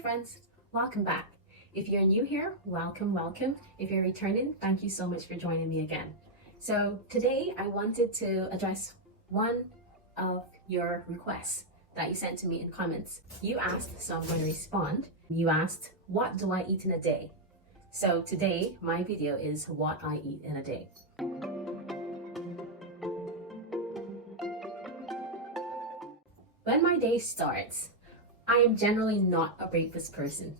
Hi friends, welcome back. If you're new here, welcome. If you're returning, thank you so much for joining me again. So today I wanted to address one of your requests that you sent to me in comments. You asked, so I'm going to respond. You asked, what do I eat in a day? So today my video is what I eat in a day. When my day starts, I am generally not a breakfast person.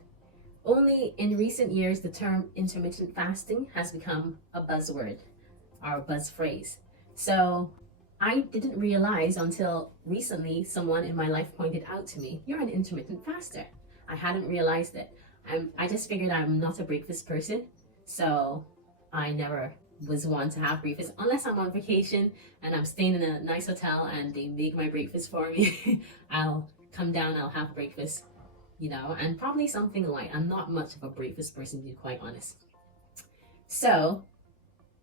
Only in recent years, the term intermittent fasting has become a buzzword or a buzz phrase. So I didn't realize until recently someone in my life pointed out to me, you're an intermittent faster. I hadn't realized it. I just figured I'm not a breakfast person. So I never was one to have breakfast unless I'm on vacation and I'm staying in a nice hotel and they make my breakfast for me. I'll come down, I'll have breakfast, and probably something light. I'm not much of a breakfast person, to be quite honest. So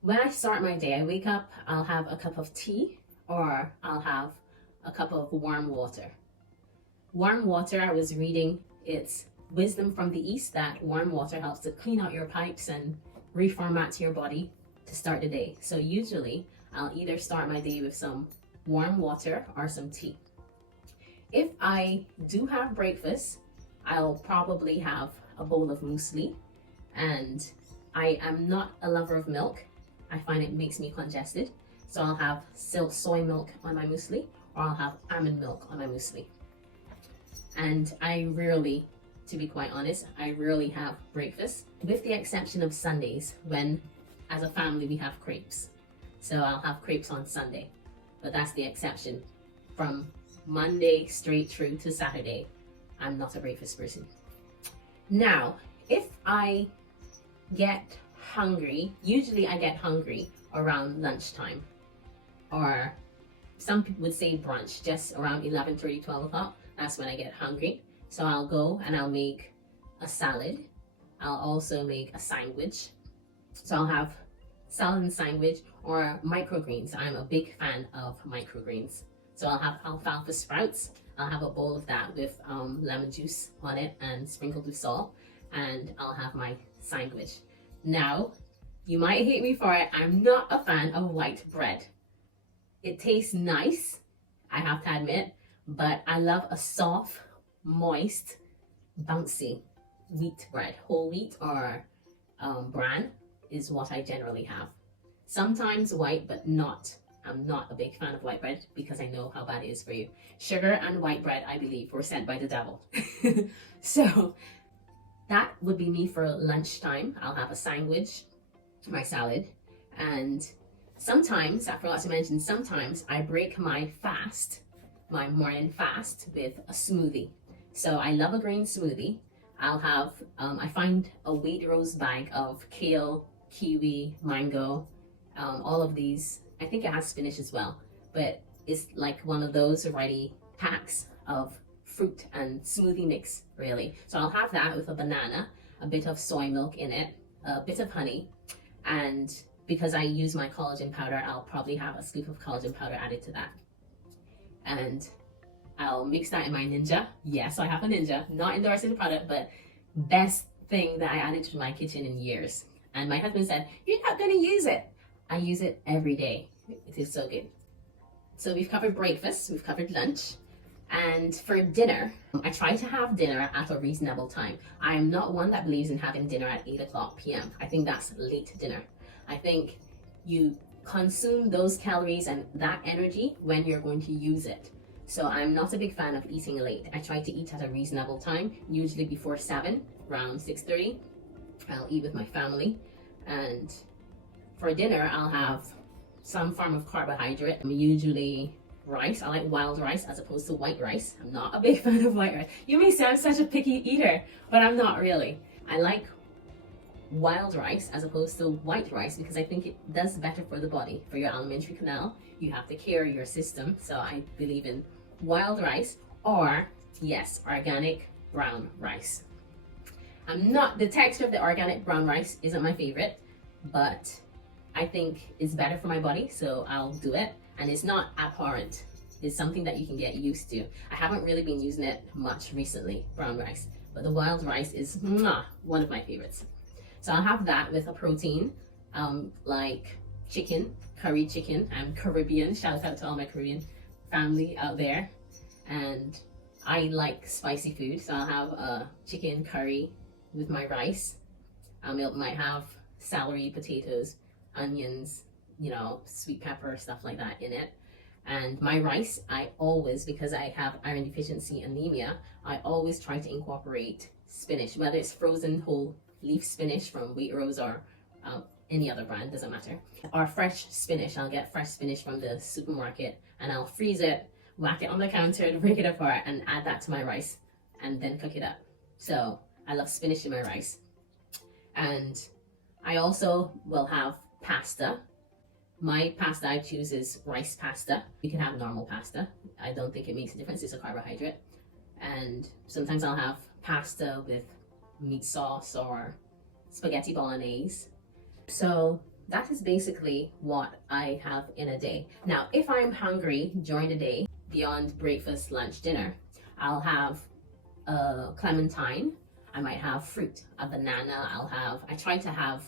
when I start my day, I wake up, I'll have a cup of tea or I'll have a cup of warm water. Warm water, I was reading, it's wisdom from the East that warm water helps to clean out your pipes and reformat your body to start the day. So usually I'll either start my day with some warm water or some tea. If I do have breakfast, I'll probably have a bowl of muesli, and I am not a lover of milk. I find it makes me congested. So I'll have soy milk on my muesli or I'll have almond milk on my muesli. And I rarely, to be quite honest, I rarely have breakfast, with the exception of Sundays when, as a family, we have crepes. So I'll have crepes on Sunday, but that's the exception. From Monday straight through to Saturday, I'm not a breakfast person. Now, if I get hungry, usually I get hungry around lunchtime, or some people would say brunch, just around 11:30, 12 o'clock. That's when I get hungry. So I'll go and I'll make a salad. I'll also make a sandwich. So I'll have salad and sandwich or microgreens. I'm a big fan of microgreens. So I'll have alfalfa sprouts. I'll have a bowl of that with lemon juice on it and sprinkled with salt. And I'll have my sandwich. Now, you might hate me for it. I'm not a fan of white bread. It tastes nice, I have to admit, but I love a soft, moist, bouncy wheat bread. Whole wheat or bran is what I generally have. Sometimes white, but I'm not a big fan of white bread because I know how bad it is for you. Sugar and white bread, I believe, were sent by the devil. So that would be me for lunchtime. I'll have a sandwich, my salad, and sometimes, I forgot to mention, sometimes I break my fast, my morning fast, with a smoothie. So I love a green smoothie. I'll have, I find a Waitrose bag of kale, kiwi, mango, all of these. I think it has spinach as well, but it's like one of those ready packs of fruit and smoothie mix, really. So I'll have that with a banana, a bit of soy milk in it, a bit of honey, and because I use my collagen powder, I'll probably have a scoop of collagen powder added to that. And I'll mix that in my Ninja. Yes, I have a Ninja, not endorsing the product, but best thing that I added to my kitchen in years. And my husband said, you're not gonna use it. I use it every day. It is so good. So we've covered breakfast, we've covered lunch, and for dinner, I try to have dinner at a reasonable time. I am not one that believes in having dinner at 8 o'clock p.m. I think that's late dinner. I think you consume those calories and that energy when you're going to use it. So I'm not a big fan of eating late. I try to eat at a reasonable time, usually before 7, around 6:30. I'll eat with my family, and for dinner, I'll have some form of carbohydrate. Usually rice. I like wild rice as opposed to white rice. I'm not a big fan of white rice. You may say I'm such a picky eater, but I'm not really. I like wild rice as opposed to white rice because I think it does better for the body, for your alimentary canal. You have to care your system. So I believe in wild rice or, yes, organic brown rice. The texture of the organic brown rice isn't my favorite, but I think it's better for my body, so I'll do it. And it's not abhorrent. It's something that you can get used to. I haven't really been using it much recently, brown rice, but the wild rice is mwah, one of my favorites. So I'll have that with a protein, like chicken, curry chicken. I'm Caribbean. Shout out to all my Caribbean family out there. And I like spicy food, so I'll have a chicken curry with my rice. It might have celery, potatoes, onions, you know, sweet pepper, stuff like that in it. And my rice, I always, because I have iron deficiency anemia, I always try to incorporate spinach, whether it's frozen whole leaf spinach from Waitrose or any other brand, doesn't matter. Or fresh spinach. I'll get fresh spinach from the supermarket and I'll freeze it, whack it on the counter, break it apart, and add that to my rice and then cook it up. So I love spinach in my rice. And I also will have pasta. My pasta I choose is rice pasta. You can have normal pasta. I don't think it makes a difference. It's a carbohydrate. And sometimes I'll have pasta with meat sauce or spaghetti bolognese. So that is basically what I have in a day. Now, if I'm hungry during the day, beyond breakfast, lunch, dinner, I'll have a clementine. I might have fruit, a banana. I try to have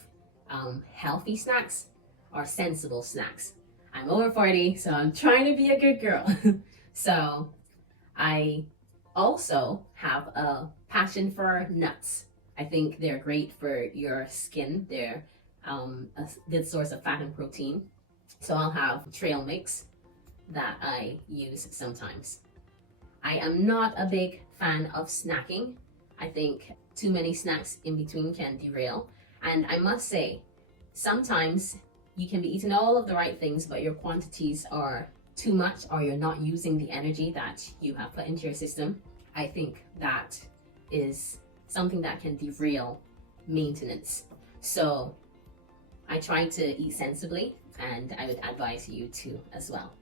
healthy snacks or sensible snacks. I'm over 40, so I'm trying to be a good girl. So I also have a passion for nuts. I think they're great for your skin. They're a good source of fat and protein. So I'll have trail mix that I use sometimes. I am not a big fan of snacking. I think too many snacks in between can derail. And I must say, sometimes you can be eating all of the right things, but your quantities are too much or you're not using the energy that you have put into your system. I think that is something that can derail maintenance. So I try to eat sensibly, and I would advise you to as well.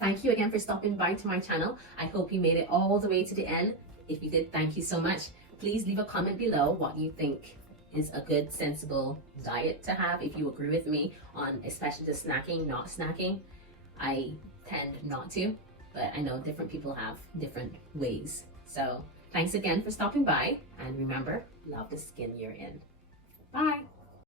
Thank you again for stopping by to my channel. I hope you made it all the way to the end. If you did, thank you so much. Please leave a comment below what you think is a good, sensible diet to have. If you agree with me on especially the snacking, not snacking, I tend not to, but I know different people have different ways. So thanks again for stopping by, and remember, love the skin you're in. Bye.